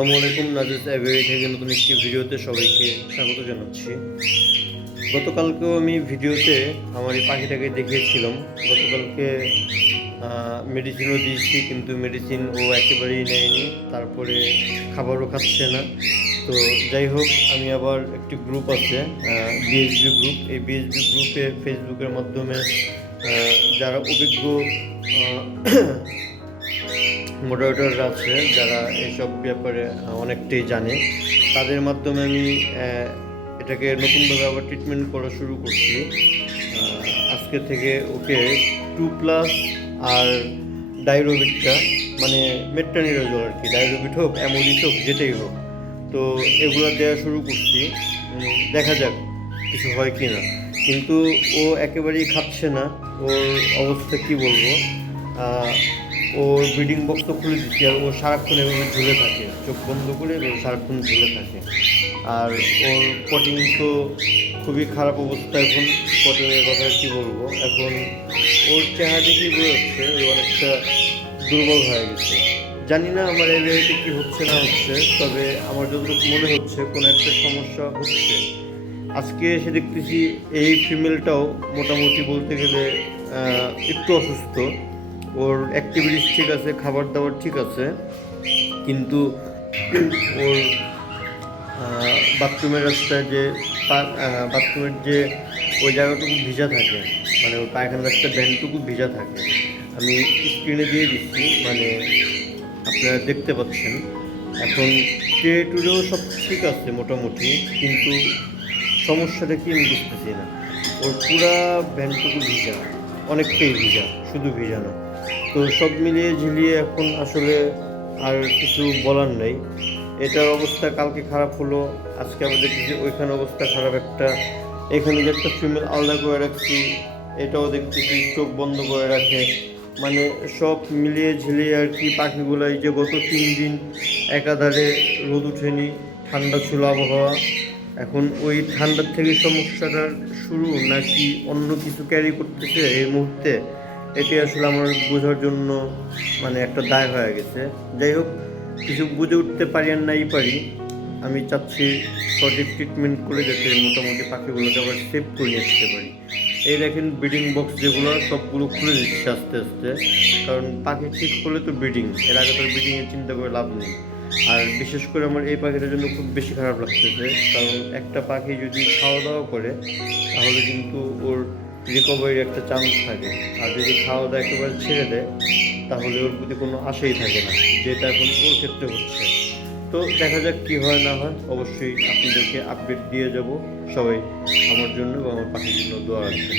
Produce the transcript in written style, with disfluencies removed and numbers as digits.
আসসালামু আলাইকুম। নাজিস অ্যাভিয়ারি থেকে নতুন একটি ভিডিওতে সবাইকে স্বাগত জানাচ্ছি। গতকালকেও আমি ভিডিওতে আমার এই পাখিটাকে দেখিয়েছিলাম। গতকালকে মেডিসিনও দিয়েছি, কিন্তু মেডিসিন ও একেবারেই নেয়নি, তারপরে খাবারও খাচ্ছে না। তো যাই হোক, আমি আবার একটি গ্রুপ আছে, বিএসবি গ্রুপ। এই বিএসবি গ্রুপে ফেসবুকের মাধ্যমে যারা অভিজ্ঞ মডারেটররা আছে, যারা এইসব ব্যাপারে অনেকটাই জানে, তাদের মাধ্যমে আমি এটাকে নতুনভাবে আবার ট্রিটমেন্ট করা শুরু করছি। আজকে থেকে ওকে 2+ আর ডাইরোবিটটা, মানে মেট্রানিরোজল আর কি, ডাইরোবিট হোক অ্যামোডিস হোক যেটাই হোক, তো এগুলো দেওয়া শুরু করছি। দেখা যাক কিছু হয় কি না। কিন্তু ও একেবারেই খাচ্ছে না। ওর অবস্থা কি বলবো, ওর ব্রিডিং বক্স তো খুলে দিচ্ছি, আর ও সারাক্ষণ এভাবে ঝুলে থাকে, চোখ বন্ধ করে সারাক্ষণ ঝুলে থাকে। আর ওর পটিং তো খুবই খারাপ অবস্থা এখন। পটিংয়ের কথা কী বলবো, এখন ওর চেহারা দেখেই বোঝা যাচ্ছে ও অনেকটা দুর্বল হয়ে গেছে। জানি না আমার এরিয়াতে কী হচ্ছে না হচ্ছে, তবে আমার যতটুকু মনে হচ্ছে কোনো একটা সমস্যা হচ্ছে। আজকে এসে দেখতেছি এই ফিমেলটাও মোটামুটি বলতে গেলে একটু অসুস্থ। ওর অ্যাক্টিভিটিস ঠিক আছে, খাবার দাবার ঠিক আছে, কিন্তু ওর বাথরুমের রাস্তায় যে বাথরুমের যে ওই জায়গাটুকু ভিজা থাকে, মানে ওর পায়খানা রাস্তার ব্যান্ডটুকু ভিজা থাকে। আমি স্ক্রিনে দিয়ে দিচ্ছি, মানে আপনারা দেখতে পাচ্ছেন। এখন ট্রে টুরেও সব ঠিক আছে মোটামুটি, কিন্তু সমস্যাটা কি আমি বুঝতেছি না। ওর পুরা ব্যান্ডটুকু ভিজা, অনেকটাই ভিজা, শুধু ভিজা না। তো সব মিলিয়ে ঝিলিয়ে এখন আসলে আর কিছু বলার নেই। এটার অবস্থা কালকে খারাপ হলো, আজকে আবার দেখতেছি ওইখানে অবস্থা খারাপ একটা। এখানে যে একটা ফিমেল আলাদা করে রাখছি, এটাও দেখতেছি চোখ বন্ধ করে রাখে। মানে সব মিলিয়ে ঝিলিয়ে আর কি, পাখিগুলো এই যে গত 3 দিন একাধারে রোদ উঠেনি, ঠান্ডা ছিল আবহাওয়া। এখন ওই ঠান্ডার থেকে সমস্যাটার শুরু, নাকি অন্য কিছু ক্যারি করতেছে এই মুহূর্তে, এটি আসলে আমার বোঝার জন্য মানে একটা দায় হয়ে গেছে। যাই হোক, কিছু বুঝে উঠতে পারি আর নাই পারি, আমি চাচ্ছি সঠিক ট্রিটমেন্ট করে যাতে মোটামুটি পাখিগুলোকে আবার সেভ করে নিয়ে আসতে পারি। এই দেখেন ব্রিডিং বক্স যেগুলো সবগুলো খুলে দিচ্ছে আস্তে আস্তে, কারণ পাখি ঠিক হলে তো ব্রিডিং, এর আগে তো ব্রিডিংয়ের চিন্তা করে লাভ নেই। আর বিশেষ করে আমার এই পাখিটার জন্য খুব বেশি খারাপ লাগতেছে, কারণ একটা পাখি যদি খাওয়া দাওয়া করে তাহলে কিন্তু ওর রিকভারির একটা চান্স থাকে। আর যদি খাওয়া দাওয়া একেবারে ছেড়ে দেয় তাহলে ওর প্রতি কোনো আশাই থাকে না, যেটা এখন ওর ক্ষেত্রে হচ্ছে। তো দেখা যাক কী হয় না হয়, অবশ্যই আপনাদেরকে আপডেট দিয়ে যাব। সবাই আমার জন্য এবং আমার পাখির জন্য দোয়া রাখবেন।